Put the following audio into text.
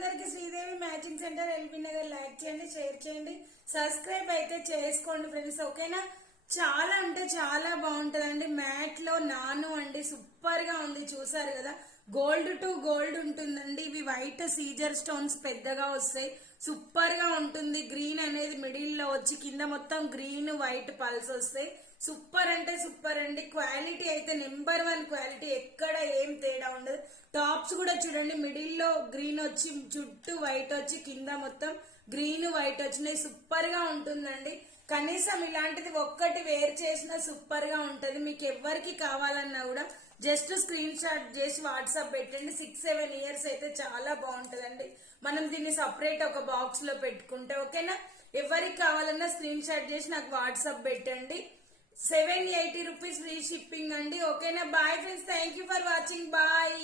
అందరికి Sridevi matching centre LB Nagar like చేయండి, share చేయండి, సబ్స్క్రైబ్ అయితే చేసుకోండి ఫ్రెండ్స్. ఓకేనా? చాలా అంటే చాలా బాగుంటదండి. మ్యాట్ లో నాను అండి, సూపర్ గా ఉంది. చూసారు కదా, గోల్డ్ టు గోల్డ్ ఉంటుందండి. ఇవి వైట్ సీజర్ స్టోన్స్ పెద్దగా వస్తాయి. సూపర్ గా ఉంటుంది. గ్రీన్ అనేది మిడిల్ లో వచ్చి కింద మొత్తం గ్రీన్ వైట్ పల్స్ వస్తాయి. సూపర్ అంటే సూపర్ అండి. క్వాలిటీ అయితే నెంబర్ 1 క్వాలిటీ, ఎక్కడ ఏం తేడా ఉండదు. టాప్స్ కూడా చూడండి, మిడిల్ లో గ్రీన్ వచ్చి చుట్టూ వైట్ వచ్చి కింద మొత్తం గ్రీన్ వైట్ వచ్చినాయి. సూపర్ గా ఉంటుందండి. కనీసం ఇలాంటిది ఒక్కటి వేర్ చేసినా సూపర్ గా ఉంటది. మీకు ఎవరికి కావాలన్నా కూడా జస్ట్ స్క్రీన్ షాట్ చేసి వాట్సాప్ పెట్టండి. 6-7 ఇయర్స్ అయితే చాలా బాగుంటదండి. మనం దీన్ని సపరేట్ ఒక బాక్స్ లో పెట్టుకుంటే. ఓకేనా? ఎవరికి కావాలన్నా స్క్రీన్ షాట్ చేసి నాకు వాట్సాప్ పెట్టండి. 780 రూపీస్ ఫ్రీ షిప్పింగ్ అండి. ఓకేనా? Bye friends, thank you for watching. Bye.